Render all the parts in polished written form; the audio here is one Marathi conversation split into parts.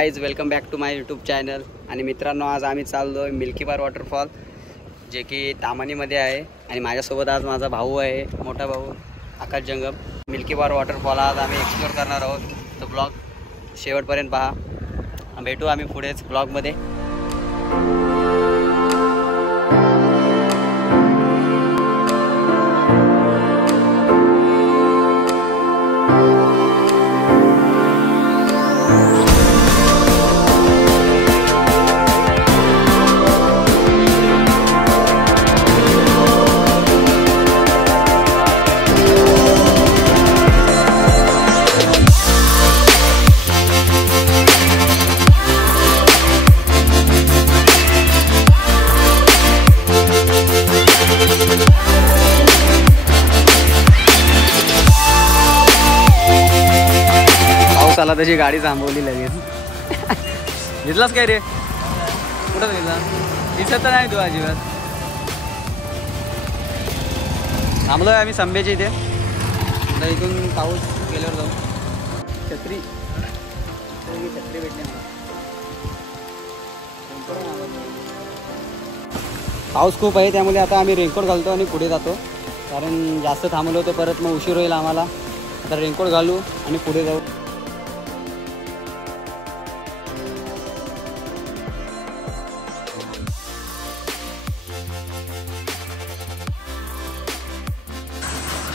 Guys, welcome back to my YouTube channel. आणि मित्रांनो, आज आम्ही चाललो आहे मिल्की बार वॉटरफॉल, जे की तामानीमध्ये आहे. आणि माझ्यासोबत आज माझा भाऊ आहे, मोठा भाऊ आकाश जंगम. मिल्की बार वॉटरफॉल आज आम्ही एक्सप्लोर करणार आहोत. तो ब्लॉग शेवटपर्यंत पहा. भेटू आम्ही पुढेच ब्लॉगमध्ये. आला तशी गाडी थांबवली लगेच. घेतलास काय रे? कुठं घेतला? दिसत तर नाही तू अजिबात. थांबलोय आम्ही संभेच्या इथे. आता इथून पाऊस गेल्यावर जाऊ. छत्री छत्री भेटली मला. पाऊस खूप आहे, त्यामुळे आता आम्ही रेनकोट घालतो आणि पुढे जातो. कारण जास्त थांबलो तर परत मग उशीर होईल आम्हाला. आता रेनकोट घालू आणि पुढे जाऊ.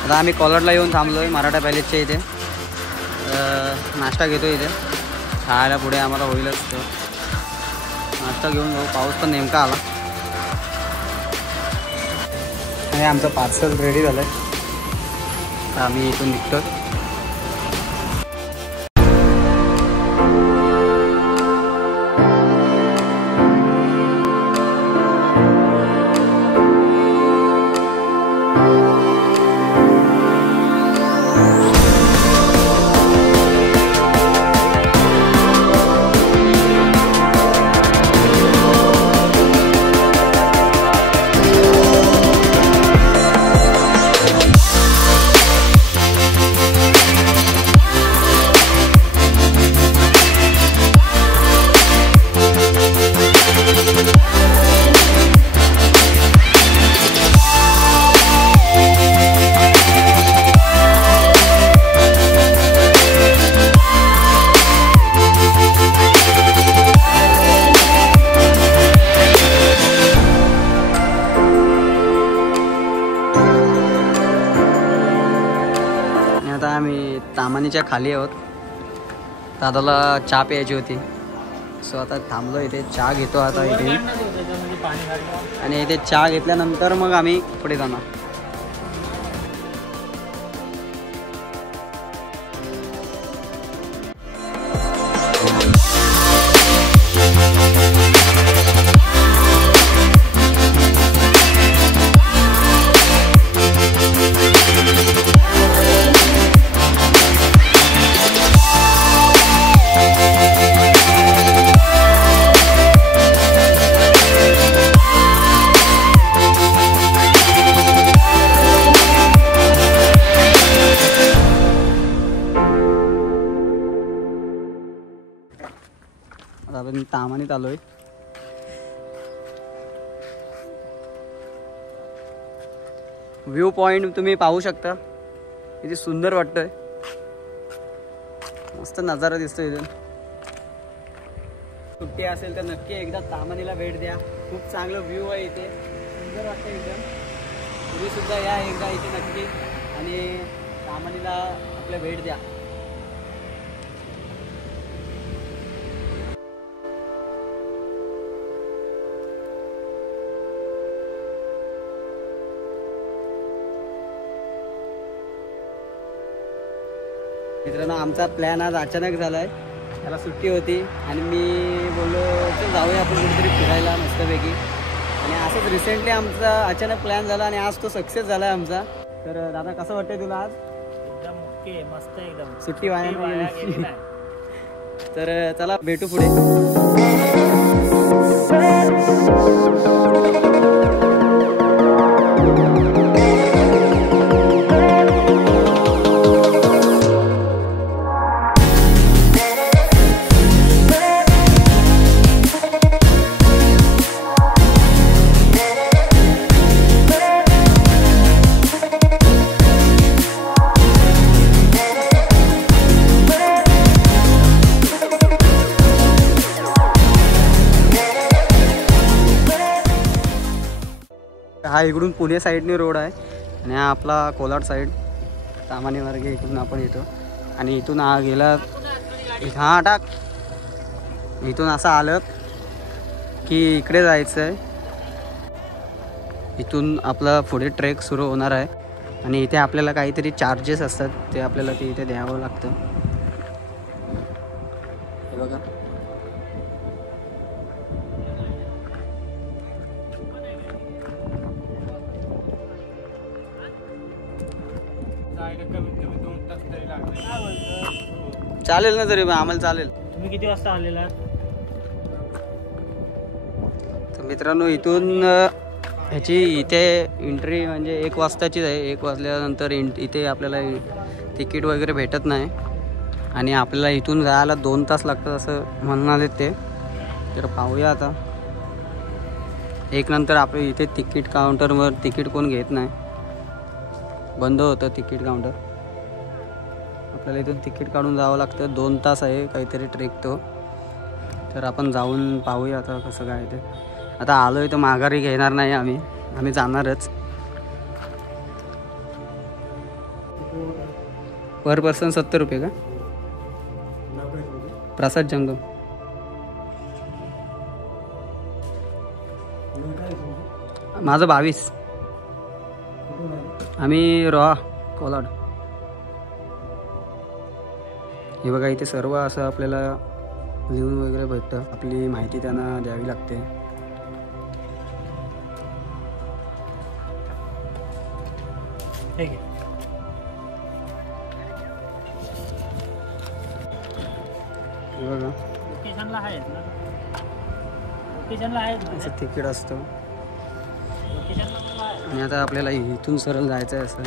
आता आम्ही कॉलरला येऊन थांबलो आहे मराठा पॅलेसच्या इथे. नाश्ता घेतो इथे. खायला पुढे आम्हाला होईलच तो नाश्ता घेऊन जाऊ. पाऊस पण नेमका आला आणि आमचं पार्सल रेडी झालं आहे. आम्ही इथून निघतो. आता आम्ही तामानीच्या खाली आहोत. दादाला चहा प्यायची होती, सो आता थांबलो इथे. चहा घेतो आता इथे. आणि इथे चहा घेतल्यानंतर मग आम्ही पुढे जाणार. आपण तामानीत आलोय. व्ह्यू पॉइंट तुम्ही पाहू शकता. किती सुंदर वाटतंय. मस्त नजारा दिसतोय इथून. सुट्टी असेल तर नक्की एकदा तामानीला भेट द्या. खूप चांगलं व्ह्यू आहे इथे. सुंदर वाटतं एकदम. तुम्ही सुद्धा या एकदा इथे नक्की आणि तामानीला आपल्या भेट द्या. मित्रांनो, आमचा प्लॅन आज अचानक झाला आहे. त्याला सुट्टी होती आणि मी बोललो चल जाऊया आपण कुठेतरी फिरायला मस्तपैकी. आणि असंच रिसेंटली आमचा अचानक प्लॅन झाला आणि आज तो सक्सेस झाला आहे आमचा. तर दादा, कसं वाटतंय तुला आज? एकदम ओके, मस्त एकदम. सुट्टी वाया गेली. तर चला भेटू पुढे. हा इकडून पुणे साईडने रोड आहे आणि हा आपला कोलाड साईड तामाने मार्गे इकडून आपण येतो. आणि इथून हा गेला हा टाक इथून असं आलं की इकडे जायचं आहे. इथून आपला पुढे ट्रेक सुरू होणार आहे आणि इथे आपल्याला काहीतरी चार्जेस असतात ते आपल्याला ते इथे द्यावं लागतं. हे बघा चालेल ना तरी आम्हाला चालेल. तुम्ही किती वाजता आलेला? तर मित्रांनो इथून ह्याची इथे एंट्री म्हणजे 1 वाजताचीच आहे. 1 वाजल्यानंतर इथे आपल्याला तिकीट वगैरे भेटत नाही आणि आपल्याला इथून जायला 2 तास लागतात असं म्हणाले ते. तर पाहूया आता. 1 नंतर आपल्या इथे तिकीट काउंटरवर तिकीट कोण घेत नाही, बंद होतं तिकीट काउंटर. आपल्याला इथून तिकीट काढून जावं लागतं. 2 तास आहे काहीतरी ट्रेक तो. तर आपण जाऊन पाहूया आता कसं काय ते. आता आलो आहे तर माघारी घेणार नाही आम्ही जाणारच. पर पर्सन 70 रुपये का? प्रसाद जंगम. माझं 22. आम्ही रोहा कोलाड. हे बघा इथे सर्व असं आपल्याला लिहून वगैरे भेटतं. आपली माहिती त्यांना द्यावी लागते. ठीक आहे. हे बघा लोकेशनला आहे ना, लोकेशनला आहे असं तिकीट असतं लोकेशनला आहे. आणि आता आपल्याला इथून सरळ जायचं आहे असं.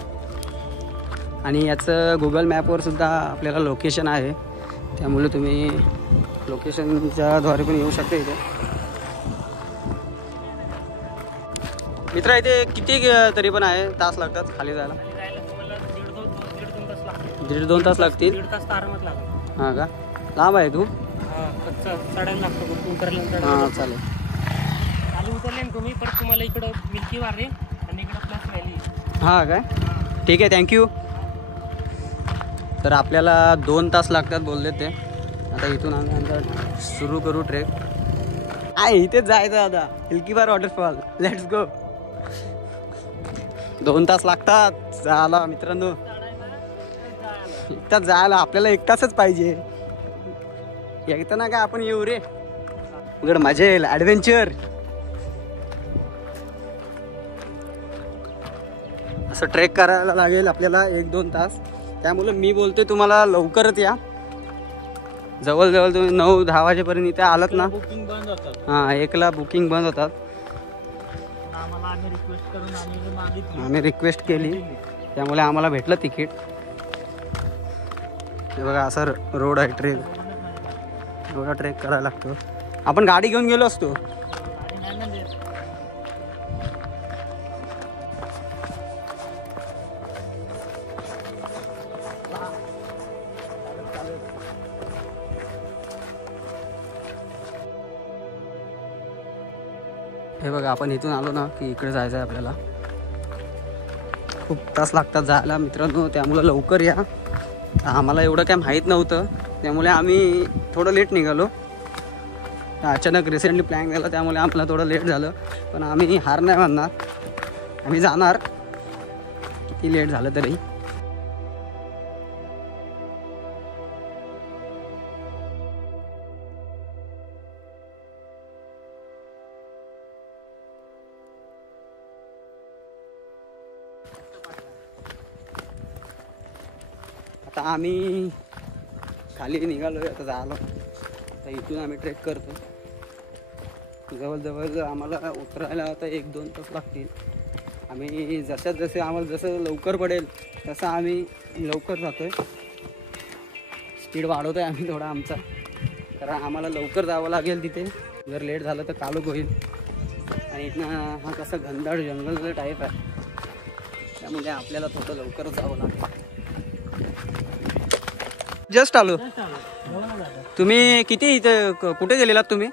आणि याचं गुगल मॅपवर सुद्धा आपल्याला लोकेशन आहे, त्यामुळे तुम्ही लोकेशनच्या द्वारे पण येऊ शकता इथे. मित्र इथे किती तरी पण आहे तास लागतात खाली जायला? जायला तुम्हाला दीड दोन तास लागतील. 1.5-2 तास लागतील. 1.5 तास तर आरामात लागेल. हां का? लांब आहे तू? चढायला लागतो पण उतरल्यानंतर हां चालेल. खाली उतरले ना तुम्ही परत तुम्हाला इकडं मिल्की बार आहे आणि इकडं प्लस व्हॅली. हां काय? ठीक आहे, थँक्यू. तर आपल्याला 2 तास लागतात बोलले ते. आता इथून आम्ही आमचा सुरू करू ट्रेक. इथेच जायचं आता milky bar waterfall. Let's go. 2 तास लागतात जायला मित्रांनो. एकटाच जायला आपल्याला 1 तासच पाहिजे. एकटा ना काय आपण येऊ रे, उघड मजा येईल. ॲडव्हेंचर असं ट्रेक करायला लागेल आपल्याला 1-2 तास. त्यामुळे मी बोलतोय तुम्हाला लवकरच या. जवळजवळ तुम्ही 9-10 वाजेपर्यंत इथे आलात ना. बुकिंग बंद होतात. हां 1ला बुकिंग बंद होतात. आम्हाला आम्ही रिक्वेस्ट करून आम्ही रिक्वेस्ट केली त्यामुळे आम्हाला भेटलं तिकीट. हे बघा असा रोड आहे. ट्रेक एवढा ट्रेक करायला लागतो. आपण गाडी घेऊन गेलो असतो. हे बघा आपण इथून आलो ना की इकडे जायचं आहे आपल्याला. खूप तास लागतात जायला मित्रांनो, त्यामुळे लवकर या. आम्हाला एवढं काय माहीत नव्हतं त्यामुळे आम्ही थोडं लेट निघालो. अचानक रिसेंटली प्लॅन झाला त्यामुळे आम्हाला थोडं लेट झालं. पण आम्ही हार नाही मानणार, आम्ही जाणार किती लेट झालं तरी. आता आम्ही खाली निघालो आहे. आता जायला आता इथून आम्ही ट्रेक करतो. जवळजवळ आम्हाला उतरायला आता 1-2 तास लागतील. आम्ही जसे आम्हाला जसं लवकर पडेल तसं आम्ही लवकर जातो आहे. स्पीड वाढवतो आहे आम्ही थोडा आमचा, कारण आम्हाला लवकर जावं लागेल तिथे. जर लेट झालं तर कालोख होईल. आणि इथनं हा कसा घनदाट जंगल टाईप आहे त्यामुळे आपल्याला थोडं लवकरच जावं लागेल. जस्ट आलो. तुम्ही किती इथे कुठे गेलेलात तुम्ही?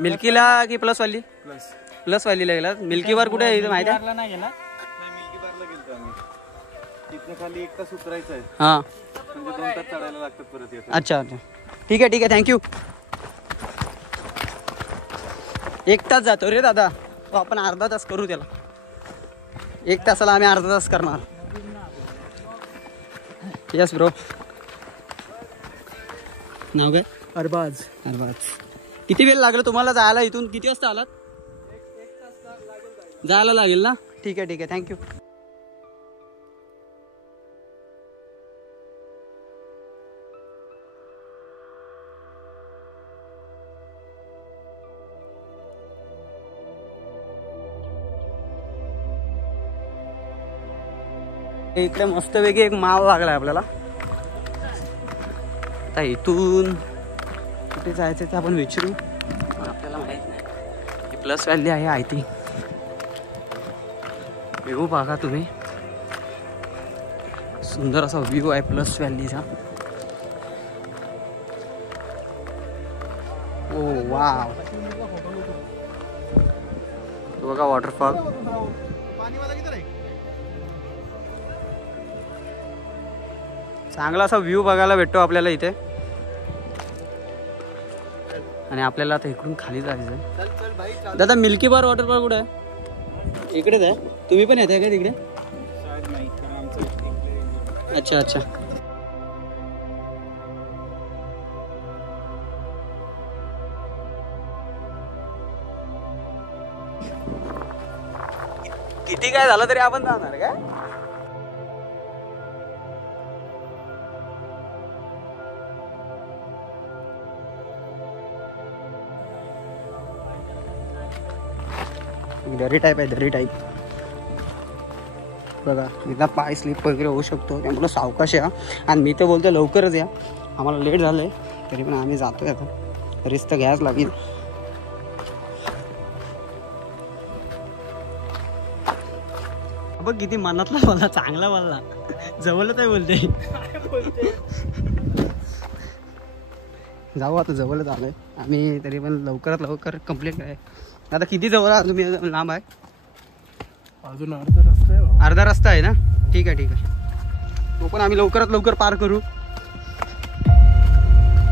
मिल्कीला की प्लसवाली? प्लस व्हॅलीला गेलात. मिल्की बार कुठे आहे इथे माहिती आहे? नाही गेला. मिल्की बारला गेलतो आम्ही. तिथनं खाली 1 तास उतरायचं आहे, हां म्हणजे 2 तास चढायला लागतात परत येतो. अच्छा अच्छा ठीक आहे थँक्यू. 1 तास जातो रे दादा, तो आपण अर्धा तास करू त्याला. 1 तासाला आम्ही अर्धा तास करणार. Yes bro. नाव काय? अरबाज. किती वेळ लागला तुम्हाला जायला इथून? किती वाजता आलात? जायला लागेल ना. ठीक आहे थँक्यू. इकडे मस्तपैकी एक माल लागलाय आपल्याला. आता इथून कुठे जायचं ते आपण विचारू, आपल्याला माहित नाही. ही प्लस व्हॅली आहे आय थिंक. व्ह्यू बघा तुम्ही, सुंदर असा व्ह्यू आहे प्लस व्हॅलीचा. ओ वाव, बघा वॉटरफॉल. चांगला असा व्ह्यू बघायला भेटतो आपल्याला इथे. आणि आपल्याला आता इकडून खाली जायचं. दादा मिल्की बार वॉटर पार्क कुठे आहे? इकडेच आहे. तुम्ही पण येते का तिकडे? अच्छा किती काय झालं तरी आपण जाणार काय? दरी टाईप आहे, दरी टाईप बघा. एकदा पाय स्लिप वगैरे होऊ शकतो, त्यामुळे सावकाश या. आणि मी तर बोलतो लवकरच या, आम्हाला लेट झालंय तरी पण आम्ही जातोय. आता रिस्क तर घ्यायच लागेल. बघ किती मनातला बोलला, चांगला बोलला. जवळच आहे बोलते. जाऊ आता, जवळच आलोय आम्ही, तरी पण लवकरात लवकर कंप्लीट आहे. आता किती जवळ आहे तुम्ही? लांब आहे अजून अर्धा रस्ता आहे. अर्धा रस्ता आहे ना. ठीक आहे तो पण आम्ही लवकरात लवकर पार करू.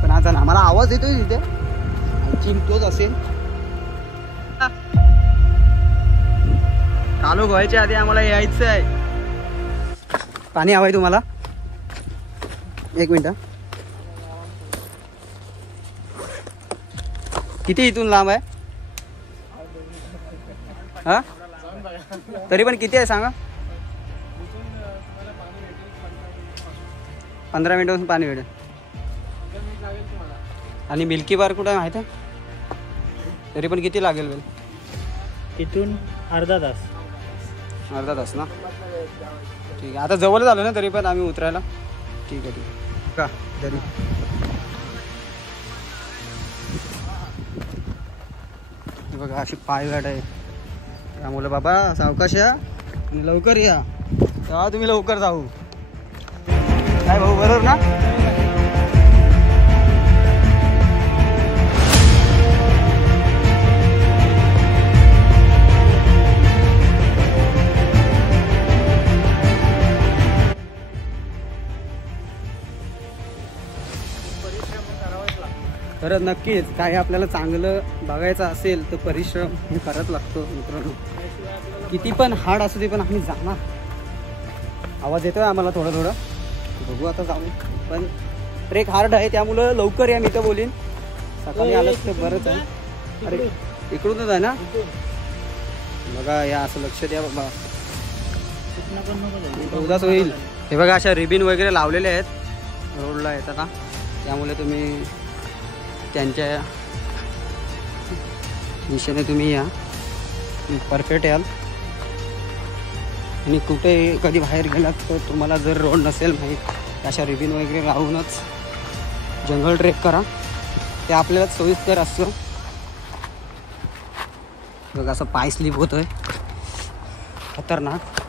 पण आता आम्हाला आवाज येतोय तिथे, आणखी तोच असेल. चालू व्हायच्या आधी आम्हाला यायचं आहे. पाणी हवंय तुम्हाला? 1 मिनिट. किती इथून लांब आहे? हा तरी पण किती आहे सांगा? 15 मिनिटापासून पाणी भेटेल. आणि मिल्की बार कुठं आहे माहिती आहे? तरी पण किती लागेल वेळ? तिथून अर्धा तास ना. ठीक आहे, आता जवळ झालं ना तरी पण आम्ही उतरायला. ठीक आहे का तरी. बघा अशी पायवाट आहे, त्यामुळे बाबा सावकाश या आणि लवकर या. तेव्हा तुम्ही लवकर जाऊ. काय भाऊ, बरोबर ना? खरंच नक्कीच काही आपल्याला चांगलं बघायचं असेल तर परिश्रम हे करत लागतो मित्रांनो. किती पण हार्ड असू दे पण आम्ही जाणार. आवाज येतोय आम्हाला थोडं बघू आता जाऊ. पण ट्रेक हार्ड आहे त्यामुळं लवकर या. मी तर बोलीन सकाळी आलं तर बरंच आहे. अरे इकडूनच आहे ना. बघा या असं लक्ष द्या बाबा, उदास होईल. हे बघा अशा रिबिन वगैरे लावलेले आहेत रोडला येताना, त्यामुळे तुम्ही त्यांच्या दिशेने तुम्ही या, परफेक्ट याल. आणि कुठे कधी बाहेर गेलात तर तुम्हाला जर रोड नसेल माहीत, अशा रिबिन वगैरे लावूनच जंगल ट्रेक करा, ते आपल्याला सोयीस्कर असतं. बघा असं पाय स्लिप होतोय, खतरनाक.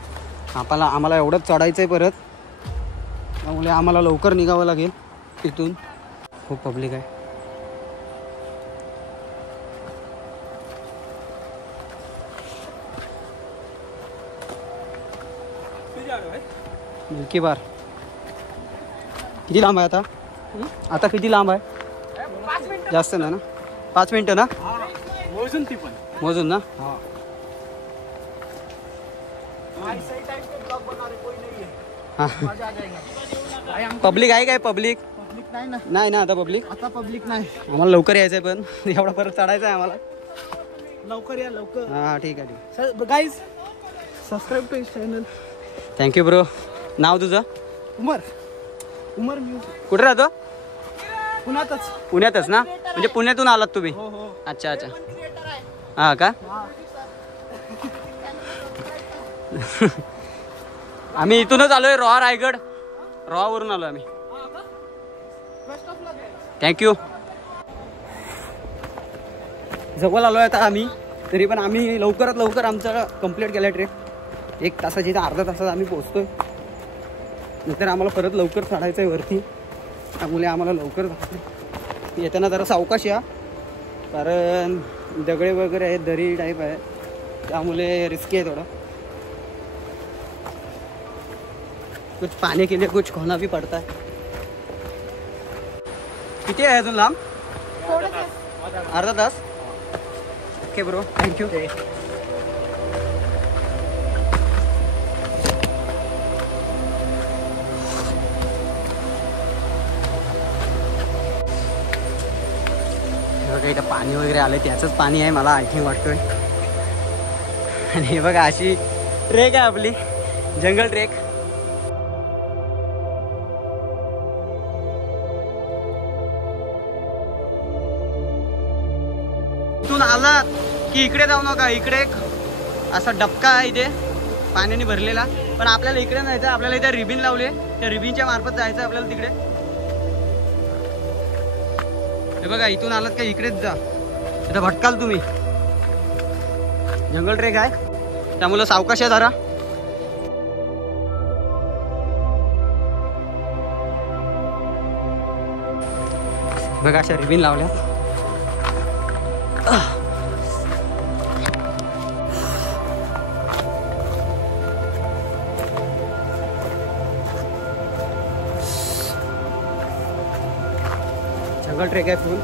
आम्हाला एवढंच चढायचं आहे परत, त्यामुळे आम्हाला लवकर निघावं लागेल तिथून. खूप पब्लिक आहे. मिल्की बार किती लांब आहे आता? आता किती लांब आहे? जास्त ना 5 मिनिटं ना मोजून ती पण मोजून ना. पब्लिक आहे काय? पब्लिक नाही ना आता पब्लिक. आता पब्लिक नाही. आम्हाला लवकर यायचंय पण एवढा परत चढायचं आहे आम्हाला. लवकर या लवकर. हां ठीक आहे ठीक. Guys subscribe to channel. Thank you bro. नाव तुझं? उमर म्युझिक. कुठे राहतो? पुण्यातच. पुण्यातच ना म्हणजे पुण्यातून आलात तुम्ही? हो हो. अच्छा अच्छा. हां का? आम्ही इथूनच आलोय रॉ रायगड. रॉ वरून आलो आम्ही. थँक्यू. जवळ आलोय आता आम्ही. तरी पण आम्ही लवकरात लवकर आमचा कंप्लीट केला ट्रेक. 1 तासाची तर अर्धा तासात आम्ही पोहोचतोय. नंतर आम्हाला परत लवकर चढायचं आहे वरती. त्यामुळे आम्हाला लवकर जायचं. येताना जरा सावकाश या कारण दगडे वगैरे आहेत, दरी टाईप आहे, त्यामुळे रिस्की आहे थोडं. कुछ पाने के लिए कुछ खोना भी पड़ता है. किती आहे अजून लांब? अर्धा तास. Okay bro thank you. बघा इथं पाणी वगैरे आलंय, त्याचंच पाणी आहे मला आय थिंक वाटतोय. आणि हे बघा अशी ट्रेक आहे आपली, जंगल ट्रेक. इथून आलात की इकडे जाऊ नका. इकडे एक असा डबका आहे इथे पाण्याने भरलेला. पण आपल्याला इकडे नाही जायचं, आपल्याला इथे रिबिन लावले, त्या रिबिनच्या मार्फत जायचं आपल्याला तिकडे. हे बघा इथून आलात का इकडेच जा, इथं भटकाल तुम्ही. जंगल ट्रेक आहे त्यामुळे सावकाश आहे जरा. बघा अशा रिबिन लावल्या. जंगल ट्रेक आहे फुल.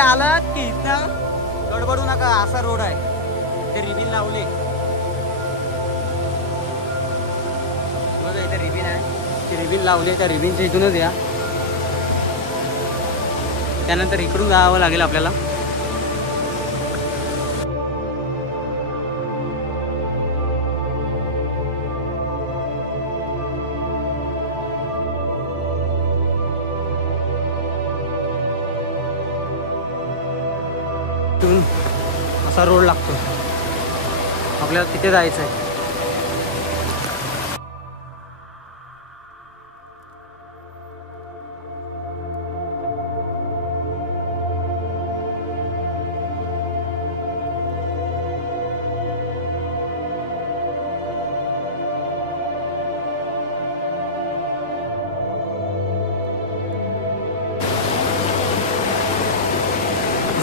आलात की इथं गडबडू नका, असा रोड आहे. ते रिबिन लावले बघा, इथे रिबिन आहे, ते रिबिन लावले. त्या रिबिनच्या इथूनच या. त्यानंतर इकडून जावं लागेल आपल्याला. असा रोड लागतो आपल्याला, तिथे जायचं आहे.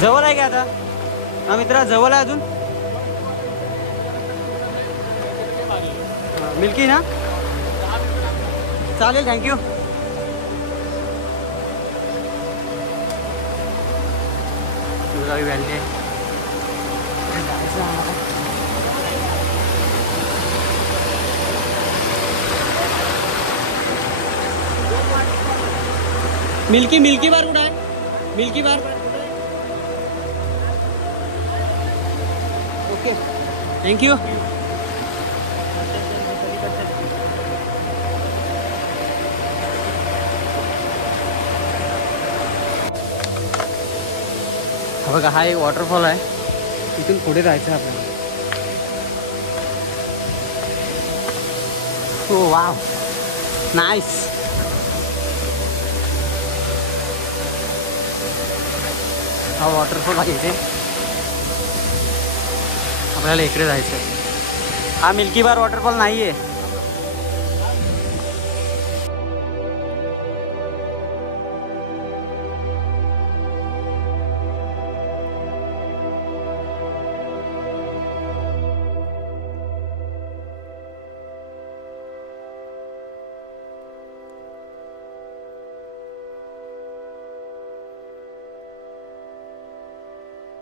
जवळ आहे का आता? हा मित्रा जवळ आहे अजून. मिल्की ना, चालेल थँक्यू. व्हॅली आहे. मिल्की बार कुठं आहे? Milky Bar. Okay thank you. बघा हा एक वॉटरफॉल आहे, इथून पुढे जायचं आहे आपल्याला. हो वाव, नाईस. हा वॉटरफॉल आहे इथे, आपल्याला इकडे जायचं आहे. हा मिल्की बार वॉटरफॉल नाही आहे.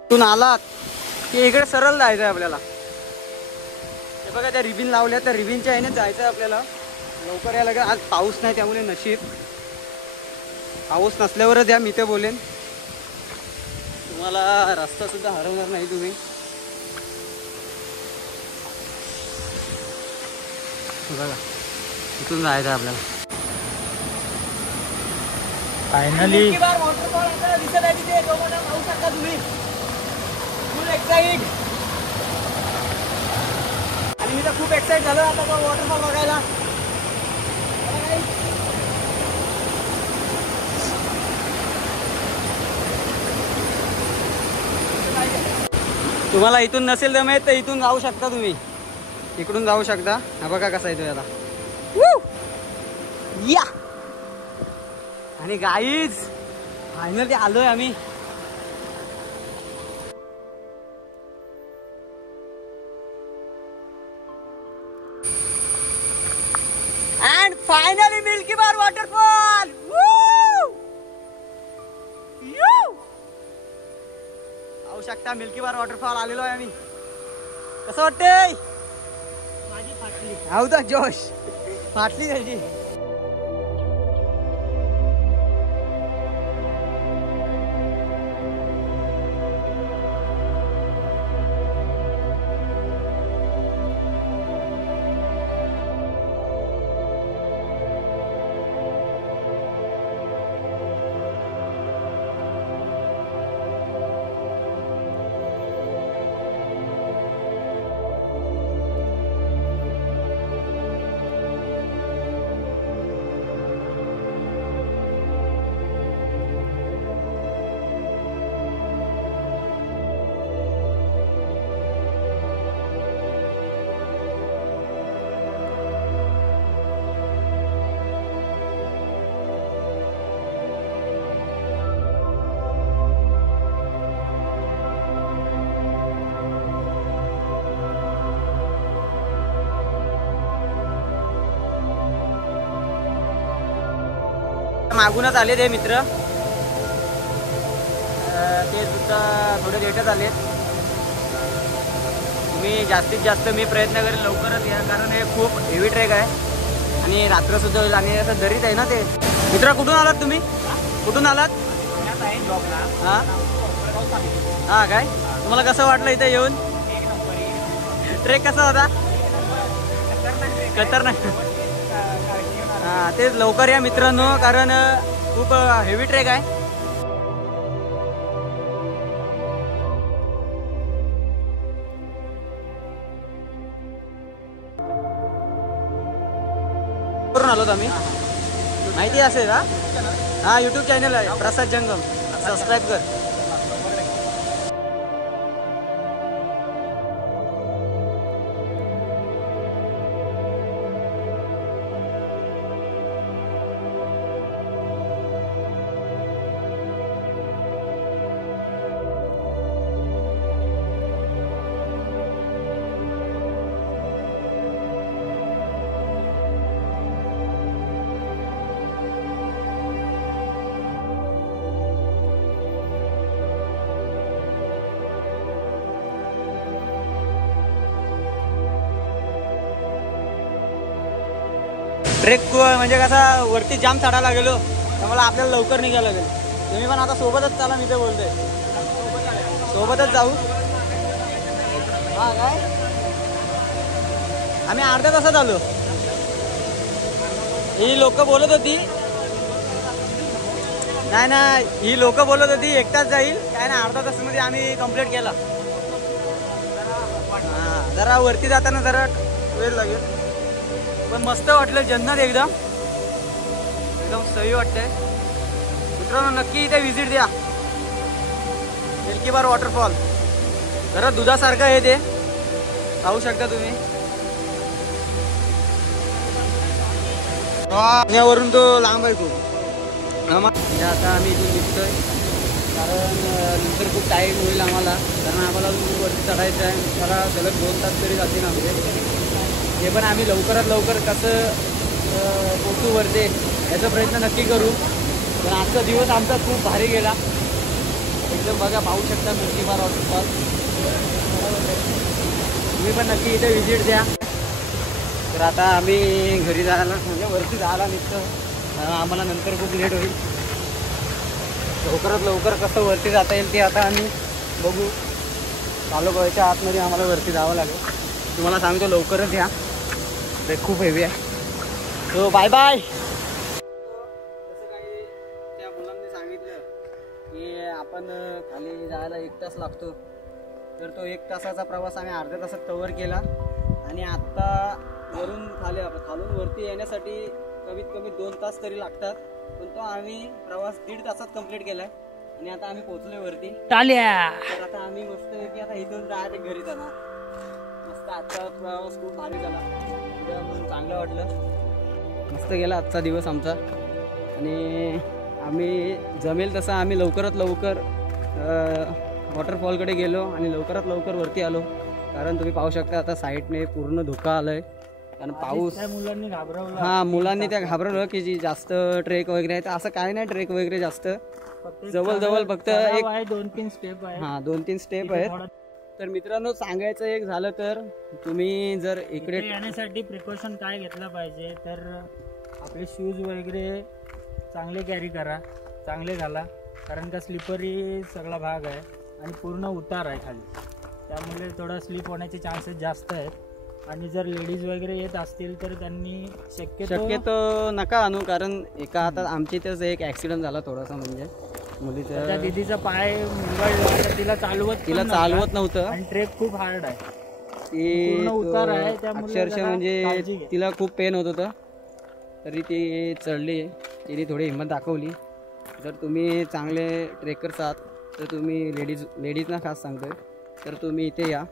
तून आलात की इकडे सरळ जायचं आहे आपल्याला. हे बघा त्या रिबिन लावल्या, त्या रिबिनच्या ह्याने जायचं आहे आपल्याला. लवकर यायला लागेल. आज पाऊस नाही त्यामुळे नशीब, पाऊस नसल्यावरच या. मी ते बोलेन तुम्हाला रस्ता सुद्धा हरवणार नाही तुम्ही. बघा इथून जायचं आहे आपल्याला. फायनली वॉटरफॉल आपल्याला दिसत आहे तिथे, तो पण पाहू शकता तुम्ही. फुल एक्साइट. आणि मी तर खूप एक्साइट झालो आता तो वॉटरफॉल बघायला. तुम्हाला इथून नसेल जमेत तर इथून जाऊ शकता तुम्ही, इकडून जाऊ शकता. हा बघा कसा येतोय आता. या आणि गाईज फायनली आलोय आम्ही. And finally milky bar waterfall. पाहू शकता मिल्की बार वॉटरफॉल आलेलो आहे आम्ही. कसं वाटतंय? माझी फाटली. हाऊ दा जोश फाटली त्याची. मागूनच आले ते मित्र, ते सुद्धा थोडे लेटच आले. तुम्ही जास्तीत जास्त मी प्रयत्न करेन लवकरच या, कारण हे खूप हेवी ट्रेक आहे आणि रात्र सुद्धा होईल आणि असं दरीच आहे ना ते. मित्र कुठून आलात तुम्ही? कुठून आलात? हां हां काय तुम्हाला कसं वाटलं इथे येऊन? ट्रेक कसा होता? खतरनाक. हां तेच, लवकर या मित्रांनो, कारण खूप हेवी ट्रेक आहे. करून आलो आम्ही, माहिती असेल का? हां यूट्यूब चॅनल आहे प्रसाद जंगम, सबस्क्राईब कर. ट्रेक म्हणजे कसा वरती जाम चढायला लागलो, त्यामुळे आपल्याला लवकर निघायला लागेल. तुम्ही पण आता सोबतच चला, मी ते बोलतोय सोबतच जाऊ. हा काय आम्ही अर्ध्या तासात आलो. ही लोक बोलत होती नाही ना, ही लोक बोलत होती एकटाच जाईल, काय ना अर्धा तासामध्ये आम्ही कंप्लीट केला. हां, जरा वरती जाताना जरा वेळ लागेल, पण मस्त वाटलं. जन्नत एकदम एकदम सही वाटतंय. मित्रांनो नक्की इथे व्हिजिट द्या. मिल्की बार वॉटरफॉल जरा दुधासारखं आहे, ते पाहू शकता तुम्ही. पुण्यावरून तो लांब आहे खूप. आता आम्ही इथून निघतोय, कारण नंतर खूप टाईम होईल आम्हाला, कारण आम्हाला वरती चढायचं आहे. मला सलग 2 तास तरी जातील आमचे. ते पण आम्ही लवकरात लवकर कसं पोचू वरती याचा प्रयत्न नक्की करू. पण आजचा दिवस आमचा खूप भारी गेला एकदम. बघा, पाहू शकता मिल्की बार वॉटरफॉल. तुम्ही पण नक्की इथे व्हिजिट द्या. तर आता आम्ही घरी जायला म्हणजे वरती जायला निघतो, कारण आम्हाला नंतर खूप लेट होईल. लवकरात लवकर कसं वरती जाता येईल ते आता आम्ही बघू. तालुक्याच्या आतमध्ये आम्हाला वरती जावं लागेल. तुम्हाला सांगतो लवकरच या, ते खूप हेवी आहे. तो बाय बाय. जसं काही त्या मुलांनी सांगितलं की आपण खाली जायला 1 तास लागतो, तर तो 1 तासाचा प्रवास आम्ही अर्ध्या तासात कव्हर केला. आणि आत्ता वरून खालून वरती येण्यासाठी कमीत कमी 2 तास तरी लागतात, पण तो आम्ही प्रवास 1.5 तासात कंप्लीट केलाय. आणि आता आम्ही पोहोचलोय वरती. टाल्या. तर आता आम्ही मस्त की आता इथून डायरेक्ट घरी जाणार. मस्त आजचा प्रवास खूप भारी झाला, एकदम चांगलं वाटलं. मस्त गेला आजचा दिवस आमचा. आणि आम्ही जमेल तसं आम्ही लवकरात लवकर वॉटरफॉलकडे गेलो आणि लवकरात लवकर वरती आलो. कारण तुम्ही पाहू शकता आता साईडने पूर्ण धोका आलाय, कारण पाऊस. मुलांनी घाबरवलं. हां, मुलांनी त्या घाबरवलं की जी जास्त ट्रेक वगैरे आहे. तर असं काय नाही ट्रेक वगैरे जास्त, जवळ फक्त एक 2-3 स्टेप आहे. हां, 2-3 स्टेप आहेत. तर मित्रांनो सांगायचं एक झालं तर, तुम्ही जर इकडे येण्यासाठी प्रिकॉशन काय घेतलं पाहिजे, तर आपले शूज वगैरे चांगले कॅरी करा, चांगले घाला, कारण का स्लिपरी सगळा भाग आहे आणि पूर्ण उतार आहे खाली, त्यामुळे थोडं स्लिप होण्याचे चान्सेस जास्त आहेत. आणि जर लेडीज वगैरे येत असतील तर त्यांनी शक्यतो नका आणू, कारण एका आता आमची इथेच एक ॲक्सिडेंट झाला थोडासा, म्हणजे मुलीचा दीदीचा पाय मुरगळला, तिला चालवत नव्हतं. आणि ट्रेक खूप हार्ड आहे, ती उतार आहे, त्यामुळे अक्षरशः म्हणजे तिला खूप पेन होत होतं, तरी ती चढली. तिने थोडी हिंमत दाखवली. जर तुम्ही चांगले ट्रेकर्स आहात तर तुम्ही लेडीजना खास सांगतोय, तर तुम्ही इथे या.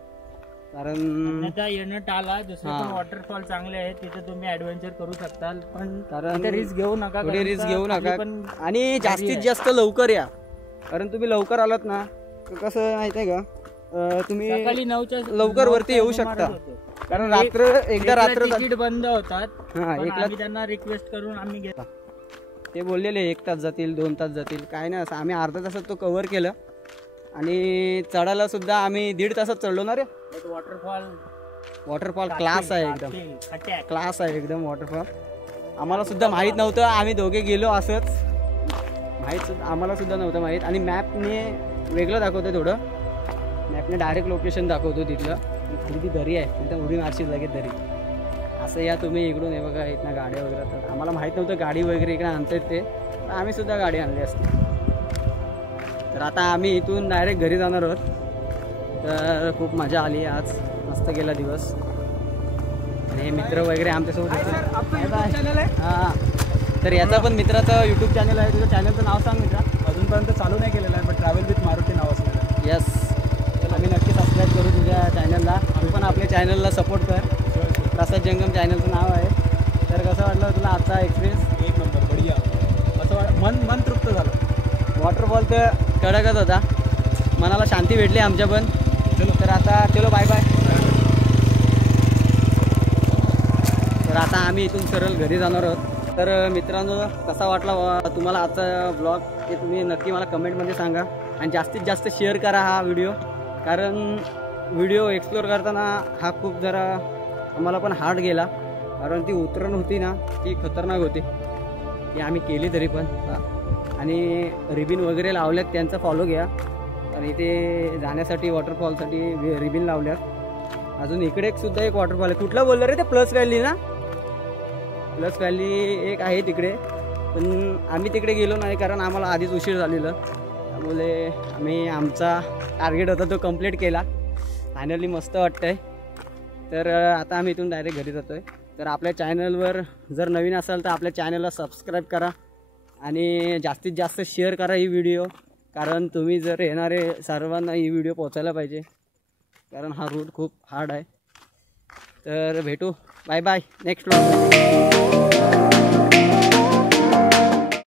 कारण येणं टाळा. दुसरे पण वॉटरफॉल चांगले आहेत, तिथे तुम्ही ऍडव्हेंचर करू शकता, पण कारण रिस्क घेऊ नका, थोडी रिस्क घेऊ नका. आणि जास्तीत जास्त लवकर या, कारण तुम्ही लवकर आलात ना तर कसं माहिती आहे का, तुम्ही सकाळी 9च्या लवकर वरती येऊ शकता. कारण रात्र तिकीट बंद होतात. एकला त्यांना रिक्वेस्ट करून आम्ही घेतो. ते बोललेले 1 तास जातील, 2 तास जातील, काय नाही. असं आम्ही अर्धा तासात तो कव्हर केलं. आणि चढायला सुद्धा आम्ही 1.5 तासात चढलो ना रे. वॉटरफॉल क्लास आहे एकदम, क्लास आहे एकदम वॉटरफॉल. आम्हाला सुद्धा माहीत नव्हतं, आम्ही दोघे गेलो असंच, आम्हाला सुद्धा नव्हतं माहीत. आणि मॅपने वेगळं दाखवतं, थोडं मॅपने डायरेक्ट लोकेशन दाखवतो तिथलं. ती दरी आहे, तिथं उडी मारशील लगेच दरी. असं या तुम्ही इकडून, हे बघा इथनं गाड्या वगैरे. तर आम्हाला माहीत नव्हतं गाडी वगैरे इकडे आणतात ते, तर आम्ही सुद्धा गाडी आणली असते. तर आता आम्ही इथून डायरेक्ट घरी जाणार आहोत. तर खूप मजा आली आज, मस्त गेला दिवस. आणि मित्र वगैरे आमच्यासोबत होते. हां, तर याचा पण मित्राचं यूट्यूब चॅनल आहे. तुझं चॅनलचं नाव सांग मित्रा. अजूनपर्यंत चालू नाही केलेलं आहे, पण ट्रॅव्हल विथ मारुती नाव असलेलं. यस, तर आम्ही नक्की सबस्क्राईब करू तुझ्या चॅनलला. तू पण आपल्या चॅनलला सपोर्ट कर. प्रसाद जंगम चॅनलचं नाव आहे. तर कसं वाटलं तुला आजचा एक्सपिरियन्स? 1 नंबर, बढिया. असं मन तृप्त झालं. वॉटरफॉल तर कडकच होता, मनाला शांती भेटली आमच्या पण. तर आता चलो बाय बाय. तर आता आम्ही इथून सरळ घरी जाणार आहोत. तर मित्रांनो कसा वाटला तुम्हाला आजचा ब्लॉग ते तुम्ही नक्की मला कमेंटमध्ये सांगा. आणि जास्तीत जास्त शेअर करा हा व्हिडिओ, कारण व्हिडिओ एक्सप्लोअर करताना हा खूप जरा आम्हाला पण हार्ड गेला, कारण ती उतरण होती ना ती खतरनाक होती. ती आम्ही केली तरी पण. आणि रिबिन वगैरे लावल्यात, त्यांचा फॉलो घ्या. आणि इथे जाण्यासाठी वॉटरफॉलसाठी रिबिन लावल्यात. अजून इकडे सुद्धा एक वॉटरफॉल आहे. कुठला बोललं रे ते? प्लस व्हॅली ना? प्लस व्हॅली एक आहे तिकडे. पण आम्ही तिकडे गेलो नाही कारण आम्हाला आधीच उशीर झालेलं. त्यामुळे आम्ही आमचा टार्गेट होता तो कंप्लीट केला. फायनली मस्त वाटतं आहे. तर आता आम्ही इथून डायरेक्ट घरी जातो आहे. तर आपल्या चॅनलवर जर नवीन असाल तर आपल्या चॅनलला सबस्क्राईब करा आणि जास्तीत जास्त शेअर करा ही व्हिडिओ, कारण तुम्ही जर येणारे सर्वांना ही व्हिडिओ पोहोचायला पाहिजे, कारण हा रूट खूप हार्ड आहे. तर भेटू, बाय बाय नेक्स्ट व्लॉग.